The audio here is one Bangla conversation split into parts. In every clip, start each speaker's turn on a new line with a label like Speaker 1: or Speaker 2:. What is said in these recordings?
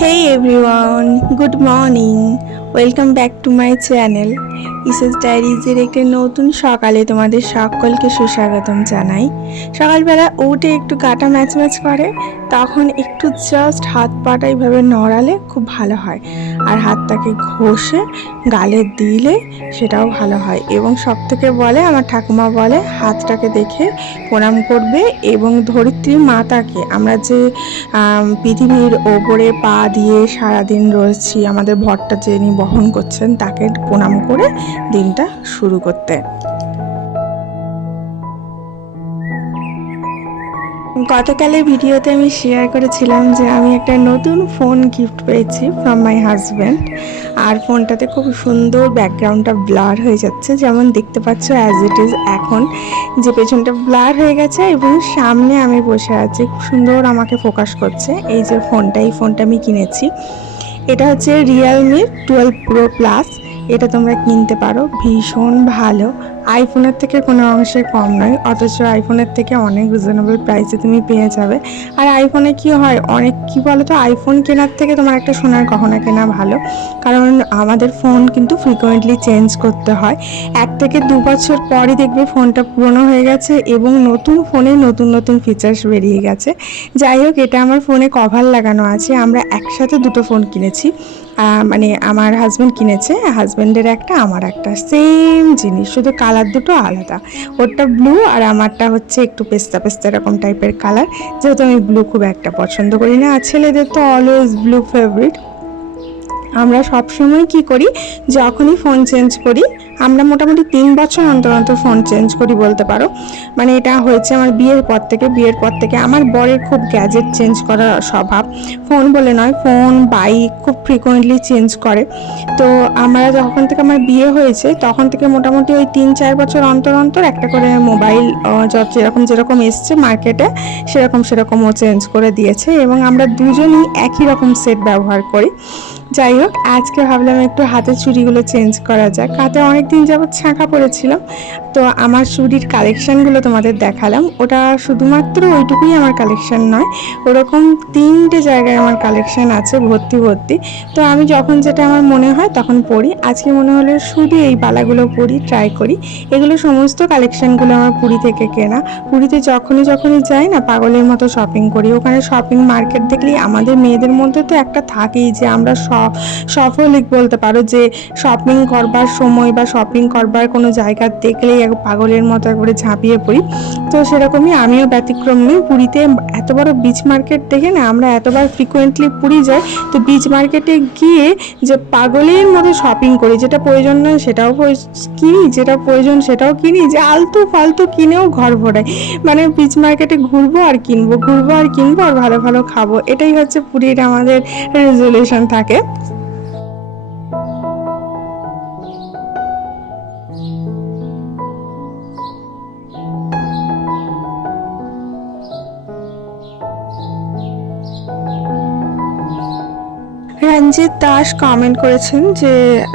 Speaker 1: Hey everyone, good morning. Welcome back to my channel ইসেস ডায়েরিজের একটি নতুন সকালে তোমাদের সকলকে সুস্বাগতম জানাই। সকালবেলা উঠে একটু কাটা ম্যাচ ম্যাচ করে তখন একটু জাস্ট হাত পাটা এইভাবে নড়ালে খুব ভালো হয়। আর হাতটাকে ঘষে গালে দিলে সেটাও ভালো হয়। এবং সব থেকে বলে, আমার ঠাকুমা বলে, হাতটাকে দেখে প্রণাম করবে এবং ধরিত্রী মাতাকে। আমরা যে পৃথিবীর ওপরে পা দিয়ে সারাদিন রয়েছি, আমাদের ভরটা যিনি বহন করছেন, তাকে প্রণাম করে দিনটা শুরু করতে। গতকালের ভিডিওতে আমি শেয়ার করেছিলাম যে আমি একটা নতুন ফোন গিফট পেয়েছি ফ্রম মাই হাজব্যান্ড আর ফোনটাতে খুব সুন্দর ব্যাকগ্রাউন্ডটা ব্লার হয়ে যাচ্ছে। যেমন দেখতে পাচ্ছ অ্যাজ ইট ইজ এখন। যে পেছনটা ব্লার হয়ে গেছে এবং সামনে আমি বসে আছি। খুব সুন্দর আমাকে ফোকাস করছে। এই যে ফোনটা এই ফোনটা আমি কিনেছি। এটা হচ্ছে রিয়েলমি টুয়েলভ প্রো প্লাস এটা তোমরা কিনতে পারো। ভীষণ ভালো। আইফোনের থেকে কোনো অংশে কম নয়, অথচ আইফোনের থেকে অনেক রিজনেবল প্রাইসে তুমি পেয়ে যাবে। আর আইফোনে কি হয়, অনেক, কি বলো তো আইফোন কেনার থেকে তোমার একটা সোনার গহনা কেনা ভালো। কারণ আমাদের ফোন কিন্তু ফ্রিকোয়েন্টলি চেঞ্জ করতে হয়। এক থেকে দু বছর পরই দেখবে ফোনটা পুরনো হয়ে গেছে এবং নতুন ফোনে নতুন নতুন ফিচার্স বেরিয়ে গেছে। যাই হোক, এটা আমার ফোনে কভার লাগানো আছে। আমরা একসাথে দুটো ফোন কিনেছি। মানে আমার হাজব্যান্ড কিনেছে হাজব্যান্ডের একটা, আমার একটা। সেম জিনিস, শুধু কালার দুটো আলাদা। ওরটা ব্লু আর আমারটা হচ্ছে একটু পেস্তা পেস্তা এরকম টাইপের কালার যেহেতু আমি ব্লু খুব একটা পছন্দ করি না, আর ছেলেদের তো অলওয়েজ ব্লু ফেভারিট আমরা সবসময় কি করি, যখনই ফোন চেঞ্জ করি আমরা মোটামুটি তিন বছর অন্তর অন্তর ফোন চেঞ্জ করি বলতে পারো। মানে এটা হয়েছে আমার বিয়ের পর থেকে, বিয়ের পর থেকে আমার বরের খুব গ্যাজেট চেঞ্জ করার স্বভাব। ফোন বলে নয়, ফোন বাইক খুব ফ্রিকোয়েন্টলি চেঞ্জ করে। তো আমরা যখন থেকে আমার বিয়ে হয়েছে, তখন থেকে মোটামুটি ওই তিন চার বছর অন্তর অন্তর একটা করে মোবাইল যত যেরকম যেরকম এসছে মার্কেটে সেরকম সেরকম ও চেঞ্জ করে দিয়েছে এবং আমরা দুজনই একই রকম সেট ব্যবহার করি। যাই হোক, আজকে ভাবলাম একটু হাতের চুড়িগুলো চেঞ্জ করা যাক। হাতে অনেক দিন যাবৎ ছাঁকা পড়েছিলাম তো আমার চুড়ির কালেকশানগুলো তোমাদের দেখালাম। ওটা শুধুমাত্র ওইটুকুই আমার কালেকশান নয়, ওরকম তিনটে জায়গায় আমার কালেকশান আছে ভর্তি ভর্তি। তো আমি যখন যেটা আমার মনে হয় তখন পড়ি। আজকে মনে হলো শুধু এই বালাগুলো পরি ট্রাই করি। এগুলো সমস্ত কালেকশানগুলো আমার পুরী থেকে কেনা। পুরীতে যখনই যখনই যাই না, পাগলের মতো শপিং করি। ওখানে শপিং মার্কেট দেখলেই আমাদের মেয়েদের মধ্যে তো একটা থাকেই যে আমরা সফলিক বলতে পারো যে শপিং করবার সময় বা শপিং করবার কোনো জায়গা দেখলেই এক পাগলের মতো একবারে ঝাঁপিয়ে পড়ি। তো সেরকমই আমিও ব্যতিক্রম নেই। পুরীতে এত বড় বিচ মার্কেট দেখে না আমরা এতবার ফ্রিকোয়েন্টলি পুরী যাই। তো বিচ মার্কেটে গিয়ে যে পাগলের মতো শপিং করি, যেটা প্রয়োজন নয় সেটাও কিনি, যেটা প্রয়োজন সেটাও কিনি, যে আলতু ফালতু কিনেও ঘর ভরাই। মানে বিচ মার্কেটে ঘুরবো আর কিনবো, ঘুরবো আর কিনবো আর ভালো ভালো খাব। এটাই হচ্ছে পুরীর আমাদের রেজলিউশন থাকে। রঞ্জিত দাস কমেন্ট করেছেন যে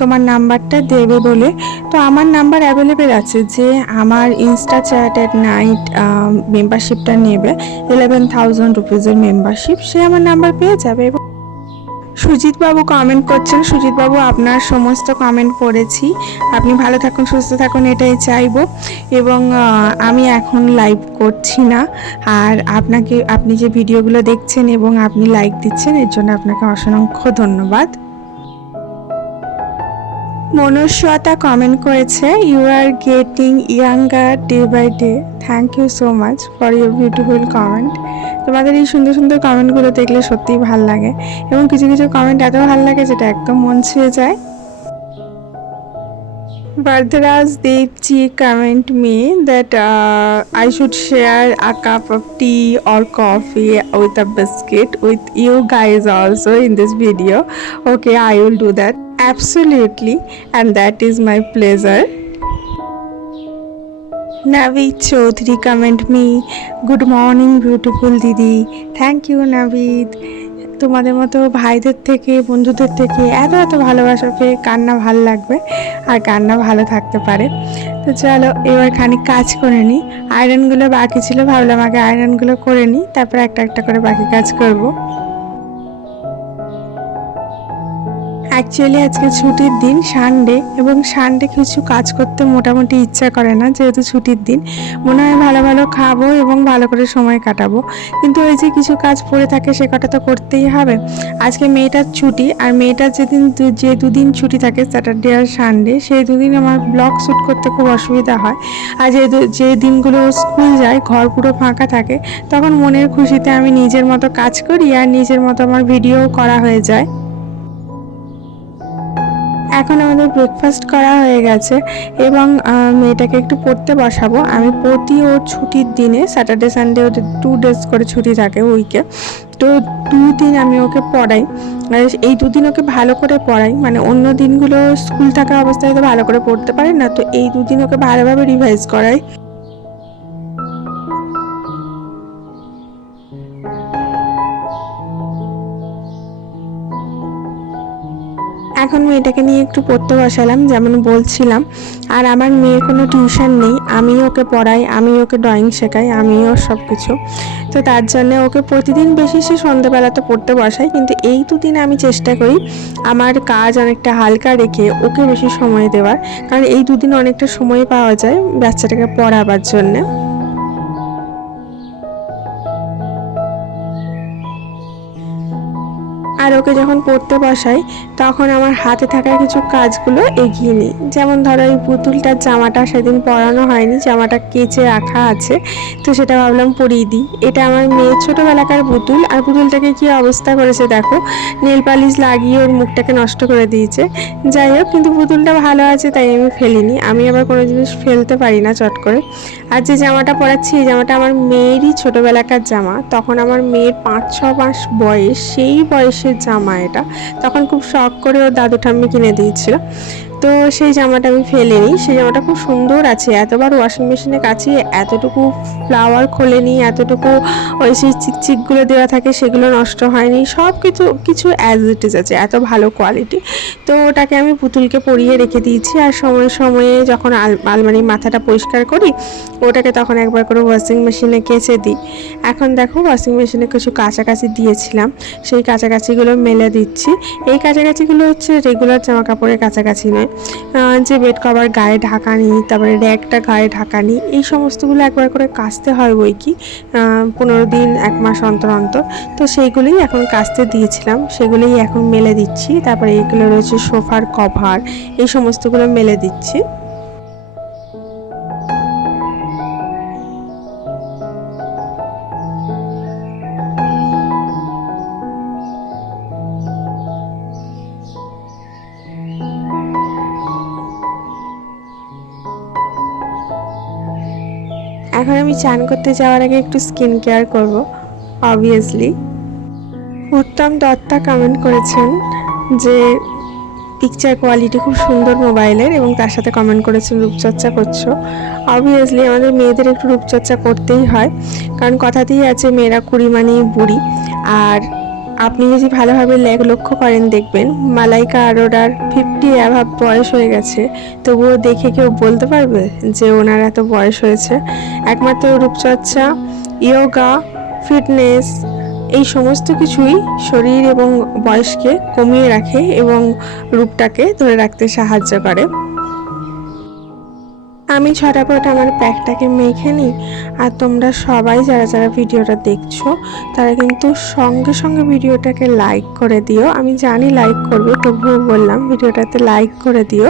Speaker 1: তোমার নাম্বারটা দেবে বলে, তো আমার নাম্বার অ্যাভেলেবেল আছে যে আমার ইনস্টা চ্যাট অ্যাট নাইট মেম্বারশিপটা নেবে ইলেভেন থাউজেন্ড রুপিজের মেম্বারশিপ সে আমার নাম্বার পেয়ে যাবে। এবং সুজিত বাবু কমেন্ট করছেন। সুজিতবাবু, আপনার সমস্ত কমেন্ট পড়েছি। আপনি ভালো থাকুন, সুস্থ থাকুন, এটাই চাইব। এবং আমি এখন লাইভ করছি না। আর আপনাকে, আপনি যে ভিডিওগুলো দেখছেন এবং আপনি লাইক দিচ্ছেন, এর জন্য আপনাকে অসংখ্য ধন্যবাদ। মনুষ্যতা কমেন্ট করেছে you are getting younger day by day thank you so much for your beautiful comment তোমাদের এই সুন্দর সুন্দর কমেন্টগুলো দেখলে সত্যিই ভালো লাগে। এবং কিছু কিছু কমেন্ট এত ভালো লাগে যেটা একদম মন ছুঁয়ে যায়। Vardharaj Devji comment me that uh, I should share a cup of tea or coffee with a biscuit with you guys also in this video. Okay, I will do that absolutely, and that is my pleasure. Navid Chaudhary comment me, good morning beautiful Didi. Thank you Navid. তোমাদের মতো ভাইদের থেকে, বন্ধুদের থেকে এত এত ভালোবাসা পেয়ে কান্না ভালো লাগবে আর কান্না ভালো থাকতে পারে। তো চলো এবার খানিক কাজ করে নিই আয়রনগুলো বাকি ছিল, ভাবলাম আগে আয়রনগুলো করে নিই তারপর একটা একটা করে বাকি কাজ করব। অ্যাকচুয়ালি আজকে ছুটির দিন সানডে এবং সানডে কিছু কাজ করতে মোটামুটি ইচ্ছা করে না, যেহেতু ছুটির দিন। মনে হয় ভালো ভালো খাব এবং ভালো করে সময় কাটাবো। কিন্তু ওই যে কিছু কাজ পড়ে থাকে, সে কটা তো করতেই হবে। আজকে মেয়েটার ছুটি, আর মেয়েটার যেদিন যে দুদিন ছুটি থাকে স্যাটারডে আর সানডে সেই দুদিন আমার ব্লগ শ্যুট করতে খুব অসুবিধা হয়। আর যে যে দিনগুলো স্কুল যায়, ঘর পুরো ফাঁকা থাকে, তখন মনের খুশিতে আমি নিজের মতো কাজ করি, আর নিজের মতো আমার ভিডিও করা হয়ে যায়। এখন আমাদের ব্রেকফাস্ট করা হয়ে গেছে এবং মেয়েটাকে একটু পড়তে বসাবো। আমি প্রতি ওর ছুটির দিনে স্যাটারডে সানডে ওর টু ডেজ করে ছুটি থাকে উইকে তো দুদিন আমি ওকে পড়াই। এই দুদিন ওকে ভালো করে পড়াই। মানে অন্য দিনগুলো স্কুল থাকা অবস্থায় তো ভালো করে পড়তে পারে না। তো এই দুদিন ওকে ভালোভাবে রিভাইজ করাই। এখন মেয়েটাকে নিয়ে একটু পড়তে বসালাম, যেমন বলছিলাম। আর আমার মেয়ের কোনো টিউশন নেই আমি ওকে পড়াই আমি ওকে ড্রয়িং শেখাই আমিও সব কিছু তো তার জন্য ওকে প্রতিদিন বেশি সে সন্ধ্যেবেলাতে পড়তে বসাই, কিন্তু এই দুদিন আমি চেষ্টা করি আমার কাজ অনেকটা হালকা রেখে ওকে বেশি সময় দেওয়ার। কারণ এই দুদিন অনেকটা সময় পাওয়া যায় বাচ্চাটাকে পড়াবার জন্যে। ওকে যখন পড়তে বসাই, তখন আমার হাতে থাকা কিছু কাজগুলো এগিয়ে নিই। যেমন ধরো, এই পুতুলটার জামাটা সেদিন পরানো হয়নি, জামাটা কেচে রাখা আছে, তো সেটা ভাবলাম পরিয়ে দিই। এটা আমার মেয়ের ছোটোবেলাকার পুতুল, আর পুতুলটাকে কি অবস্থা করেছে দেখো, নেল পালিশ লাগিয়ে ওর মুখটাকে নষ্ট করে দিয়েছে। যাই হোক, কিন্তু পুতুলটা ভালো আছে, তাই আমি ফেলিনি। আমি আবার কোনো জিনিস ফেলতে পারি না চট করে। আর যে জামাটা পরাচ্ছি, এই জামাটা আমার মেয়েরই ছোটোবেলাকার জামা। তখন আমার মেয়ের পাঁচ ছ মাস বয়স, সেই বয়সের জামা এটা। তখন খুব শখ করে ওর দাদু ঠাম্মি কিনে দিয়েছিল। তো সেই জামাটা আমি ফেলিনি। সেই জামাটা খুব সুন্দর আছে। এতবার ওয়াশিং মেশিনে কাচিয়ে এতটুকু ফ্লাওয়ার খোলেনি, এতটুকু ওই সেই চিকচিকগুলো দেওয়া থাকে, সেগুলো নষ্ট হয়নি। সব কিছু কিছু অ্যাজ ইট ইজ আছে, এত ভালো কোয়ালিটি তো ওটাকে আমি পুতুলকে পরিয়ে রেখে দিয়েছি আর সময়ে সময়ে যখন আল- আলমারির মাথাটা পরিষ্কার করি, ওটাকে তখন একবার করে ওয়াশিং মেশিনে কেচে দিই। এখন দেখো ওয়াশিং মেশিনে কিছু কাছাকাছি দিয়েছিলাম। সেই কাছাকাছিগুলো মেলে দিচ্ছি। এই কাছাকাছিগুলো হচ্ছে রেগুলার জামা কাপড়ের কাছাকাছি নয়। যে বেড কভার গায়ে ঢাকা নিই, তারপরে র্যাকটা গায়ে ঢাকা নিই, এই সমস্তগুলো একবার করে কাচতে হয় বই কি? পনেরো দিন, এক মাস অন্তর অন্তর। তো সেইগুলোই এখন কাচতে দিয়েছিলাম, সেগুলোই এখন মেলে দিচ্ছি। তারপরে এগুলো রয়েছে সোফার কভার, এই সমস্তগুলো মেলে দিচ্ছি। চান করতে যাওয়ার আগে একটু স্কিন কেয়ার করব অবভিয়াসলি উত্তম দত্তা কমেন্ট করেছেন যে পিকচার কোয়ালিটি খুব সুন্দর মোবাইলের এবং তার সাথে কমেন্ট করেছেন, রূপচর্চা করছ। অবভিয়াসলি আমাদের মেয়েদের একটু রূপচর্চা করতেই হয়, কারণ কথাতেই আছে মেয়েরা কুড়ি মানেই বুড়ি। আর আপনি যদি ভালোভাবে লক্ষ্য করেন, দেখবেন মালাইকা আরোরার ফিফটি অ্যাভাব বয়স হয়ে গেছে। তবুও দেখে কেউ বলতে পারবে যে ওনার এত বয়স হয়েছে। একমাত্র রূপচর্চা, ইয়োগা, ফিটনেস, এই সমস্ত কিছুই শরীর এবং বয়সকে কমিয়ে রাখে এবং রূপটাকে ধরে রাখতে সাহায্য করে। আমি ছটাপট আমার প্যাকটাকে মেখে নিই, আর তোমরা সবাই যারা যারা ভিডিওটা দেখছ, তারা কিন্তু সঙ্গে সঙ্গে ভিডিওটাকে লাইক করে দিও। আমি জানি লাইক করবে, তবুও বললাম ভিডিওটাতে লাইক করে দিও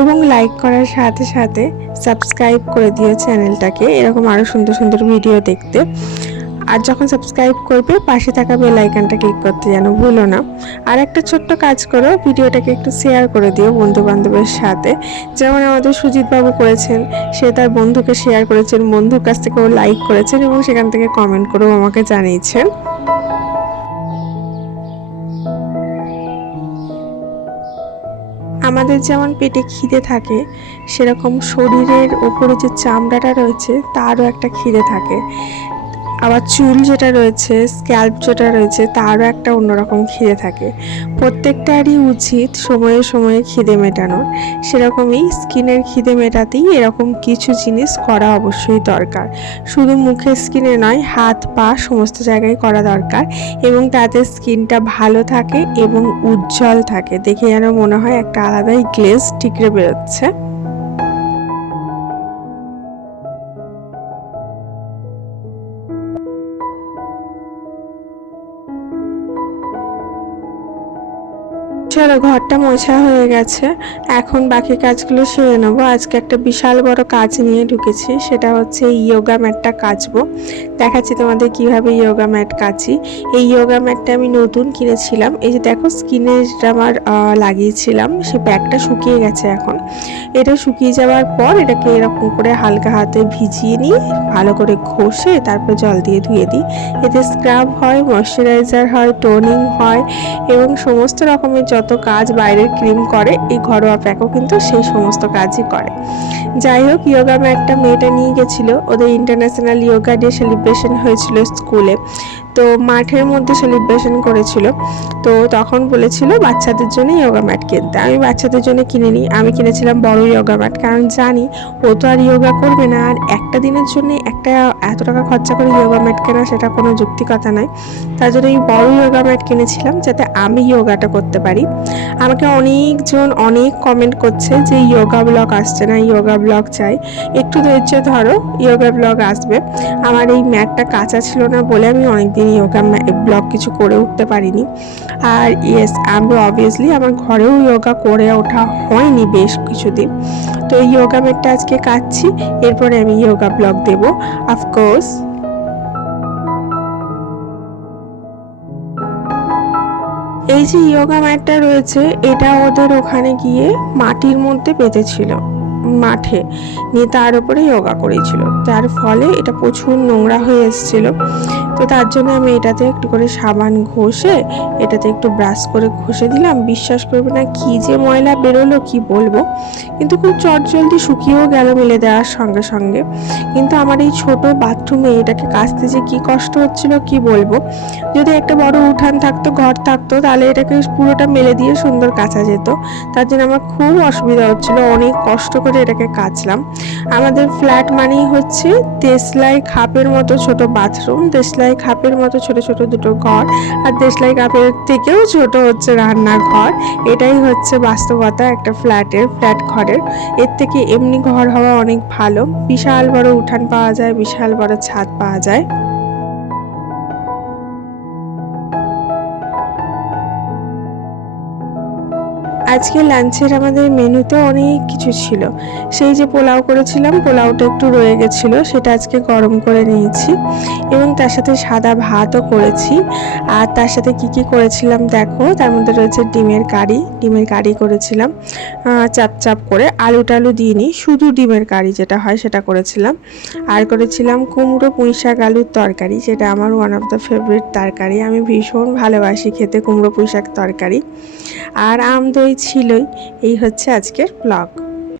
Speaker 1: এবং লাইক করার সাথে সাথে সাবস্ক্রাইব করে দিও চ্যানেলটাকে। এরকম আরও সুন্দর সুন্দর ভিডিও দেখতে। আর যখন সাবস্ক্রাইব করবে, পাশে থাকা বেল আইকনটা ক্লিক করতে যেন ভুলো না। আর একটা ছোট্ট কাজ করো, ভিডিওটাকে একটু শেয়ার করে দিও বন্ধু বান্ধবের সাথে। যেমন আমাদের সুজিত বাবু করেছেন, সে তার বন্ধুকে শেয়ার করেছেন, বন্ধুর কাছ থেকে ও লাইক করেছেন এবং সেখান থেকে কমেন্ট করেও আমাকে জানিয়েছেন। আমাদের যেমন পেটে খিদে থাকে, সেরকম শরীরের ওপরে যে চামড়াটা রয়েছে, তারও একটা খিদে থাকে। আবার চুল যেটা রয়েছে স্ক্যাল্প যেটা রয়েছে, তারও একটা অন্যরকম খিদে থাকে। প্রত্যেকটারই উচিত সময়ে সময়ে খিদে মেটানোর। সেরকমই স্কিনের খিদে মেটাতেই এরকম কিছু জিনিস করা অবশ্যই দরকার। শুধু মুখের স্কিনে নয়, হাত, পা সমস্ত জায়গায় করা দরকার এবং তাতে স্কিনটা ভালো থাকে এবং উজ্জ্বল থাকে। দেখে যেন মনে হয় একটা আলাদাই গ্লেজ ঠিকরে বেরোচ্ছে। চলো ঘরটা মোছা হয়ে গেছে। এখন বাকি কাজগুলো সেরে নেব। আজকে একটা বিশাল বড় কাজ নিয়ে ঢুকেছি, সেটা হচ্ছে ইয়োগা ম্যাটটা কাচবো। দেখাচ্ছি তোমাদের কীভাবে ইয়োগা ম্যাট কাচি। এই ইয়োগা ম্যাটটা আমি নতুন কিনেছিলাম। এই যে দেখো, স্কিনে যেটা আমার লাগিয়েছিলাম, সে ব্যাগটা শুকিয়ে গেছে এখন। এটা শুকিয়ে যাওয়ার পর এটাকে এরকম করে হালকা হাতে ভিজিয়ে নিয়ে, ভালো করে ঘষে তারপর জল দিয়ে ধুয়ে দিই। এতে স্ক্রাব হয়, ময়শ্চারাইজার হয়, টোনিং হয় এবং সমস্ত রকমের যত কাজ বাইরের ক্রিম করে, এই ঘরোয়া প্যাকও কিন্তু সেই সমস্ত কাজই করে। যাই হোক ইয়োগা ম্যাটটা মেয়েটা নিয়ে গেছিল। ওদের ইন্টারন্যাশনাল ইয়োগা ডে সেলিব্রেশন হয়েছিল স্কুলে। তো মাঠের মধ্যে সেলিব্রেশন করেছিল। তো তখন বলেছিল বাচ্চাদের জন্য ইয়োগা ম্যাট কিনতে। আমি বাচ্চাদের জন্য কিনে নিই আমি কিনেছিলাম বড় ইয়োগা ম্যাট কারণ জানি ও তো আর ইয়োগা করবে না, আর একটা দিনের জন্য একটা এত টাকা খরচা করে ইয়োগা ম্যাট কেনা সেটা কোনো যুক্তিকতা নয়। তার জন্য এই বড় ইয়োগা ম্যাট কিনেছিলাম যাতে আমি ইয়োগাটা করতে পারি। আমাকে অনেকজন অনেক কমেন্ট করছে যে ইয়োগা ব্লগ আসছে না ইয়োগা ব্লগ চাই। একটু ধৈর্য ধরো ইয়োগা ব্লগ আসবে। আমার এই ম্যাটটা কাঁচা ছিল না বলে আমি অনেকদিন ইয়োগা ব্লগ কিছু করে উঠতে পারিনি। আর ইয়েস আমি অবভিয়াসলি আমার ঘরেও ইয়োগা করে ওঠা হয়নি বেশ কিছুদিন। তো এই ইয়োগা ম্যাটটা আজকে কাচ্ছি এরপরে আমি ইয়োগা ব্লগ দেবো অফকোর্স এই যে ইয়োগা ম্যাটটা রয়েছে, এটা ওদের ওখানে গিয়ে মাটির মধ্যে পেতেছিল মাঠে। নিয়ে তার উপরে যোগা করেছিল। তার ফলে এটা প্রচুর নোংরা হয়ে এসেছিল। তো তার জন্য আমি এটাতে একটু করে সাবান ঘষে, এটাতে একটু ব্রাশ করে ঘষে দিলাম। বিশ্বাস করবে না কি যে ময়লা বেরোলো, কি বলব? কিন্তু খুব চটজলদি শুকিয়েও গেল মেলে দেওয়ার সঙ্গে সঙ্গে। কিন্তু আমার এই ছোট বাথরুমে এটাকে কাচতে যে কি কষ্ট হচ্ছিল, কি বলব? যদি একটা বড় উঠান থাকতো, ঘর থাকতো, তাহলে এটাকে পুরোটা মেলে দিয়ে সুন্দর কাচা যেত। তার জন্য আমার খুব অসুবিধা হচ্ছিল। অনেক কষ্ট করে এটাকে কাচলাম। আমাদের ফ্ল্যাট মানেই হচ্ছে দেশলাই খাপের মতো ছোট বাথরুম দেশলাই খাপের মতো ছোট ছোট দুটো ঘর, আর দেশলাই খাপের থেকেও ছোট হচ্ছে রান্নাঘর। এটাই হচ্ছে বাস্তবতা একটা ফ্ল্যাটের ফ্ল্যাট ঘরের। এর থেকে এমনি ঘর হওয়া অনেক ভালো। বিশাল বড় উঠান পাওয়া যায়, বিশাল বড় ছাদ পাওয়া যায়। আজকে লাঞ্চের আমাদের মেনুতে অনেক কিছু ছিল। সেই যে পোলাও করেছিলাম, পোলাওটা একটু রয়ে গেছিল, সেটা আজকে গরম করে নিয়েছি এবং তার সাথে সাদা ভাতও করেছি। আর তার সাথে কি কি করেছিলাম দেখো, তার মধ্যে রয়েছে ডিমের কারি ডিমের কারি করেছিলাম চাপ চাপ করে। আলু টালু দিইনি, শুধু ডিমের কারি যেটা হয় সেটা করেছিলাম। আর করেছিলাম কুমড়ো, পুঁই শাক, আলুর তরকারি, যেটা আমার ওয়ান অফ দ্য ফেভারিট তরকারি। আমি ভীষণ ভালোবাসি খেতে কুমড়ো, পুঁই শাক তরকারি। আর আম দই ছিলই। এই হচ্ছে আজকের ব্লগ